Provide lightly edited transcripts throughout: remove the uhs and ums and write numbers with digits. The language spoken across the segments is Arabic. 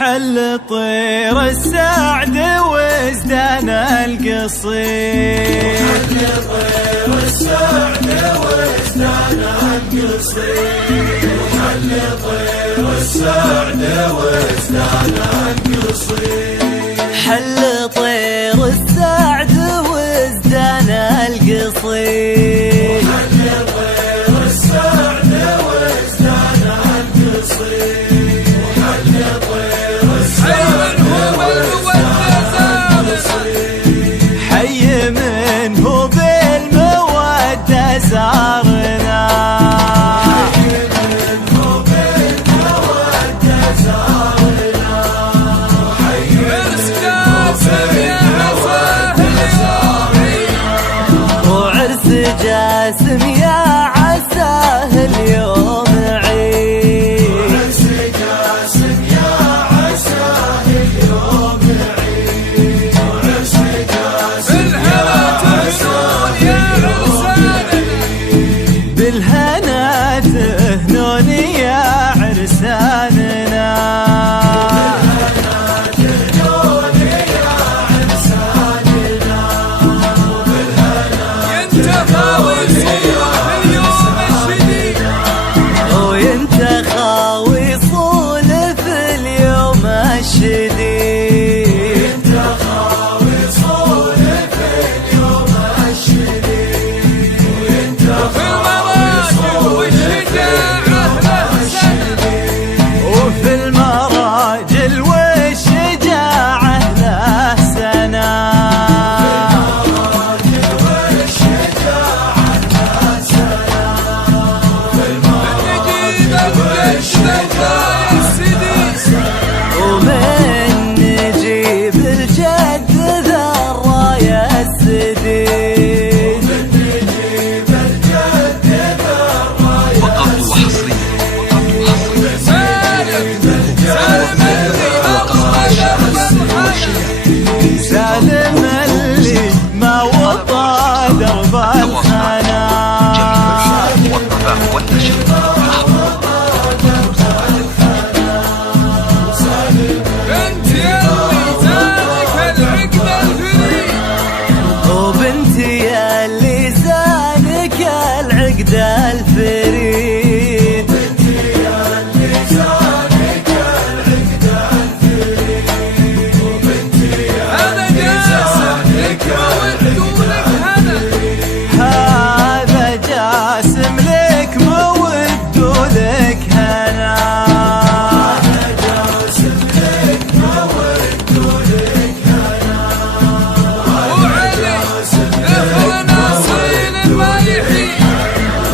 حل طير السعد وازدان القصير، حل طير السعد وازدان القصير، حل طير السعد وازدان القصير، حل طير السعد وازدان القصير، حل طير السعد وازدان القصير، حل طير السعد وازدان القصير، حي منه بالمودة زارنا، حي منه بالمودة زارنا، حي منه وعرس جاسم يا عساه اليوم عيد، وعرس جاسم يا عساه اليوم عيد، وعرس جاسم يا عساه اليوم عيد، بالهنا تهنون يا عرساننا، سالم اللي ما وطى درب الخنا، بنت يلي زانك العقد الفري، وبنت يلي زانك العقد الفري، بنت يلي زانك العقد الفري، وبنت يلي زانك مودولك هنا، هذا جاسم لك مودولك هنا، هذا جاسم لك مودولك هنا، وعلي ذخر اصيل ما يحيي،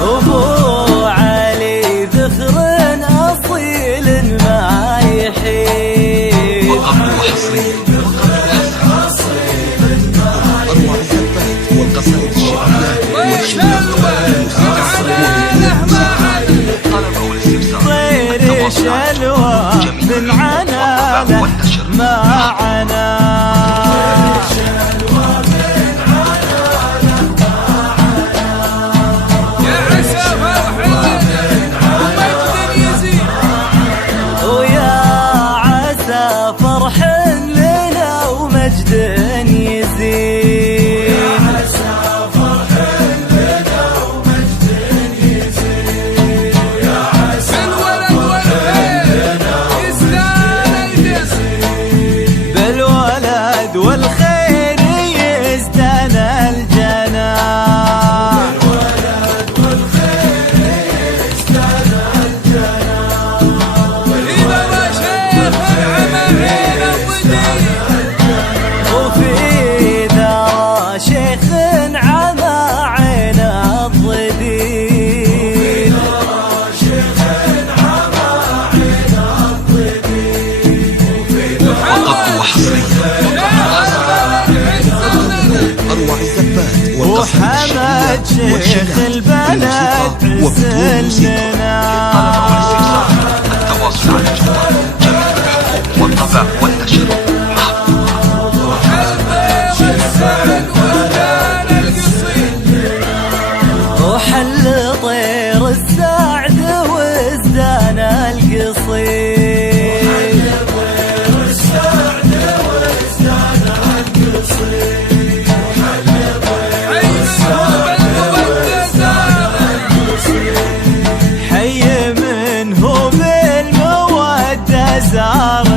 ابو علي ذخر اصيل ما يحيي، وقبل والقصائد الشعرية طير شلوى من عناله ما عنا، يا عسى فرح لنا ومجد يزيد، ويا عسى فرح لنا ومجد يزيد، يا عسى فرح لنا ومجد يزيد، يا عسى الولد والخير يزدان الجسيد، بالولد والخير يزدان الجنان، بالولد والخير يزدان الجنان، إذا ما شيخ العمرين الضديد، وفي ذا شيخ عمى عين الضديد، وقبل وحصريا أروع الزفات وحمد شيخ البلد عسلنا، التواصل على الجوال جميل الحقوق والطبع والنشر وحل طير السعد وازدان القصير، دار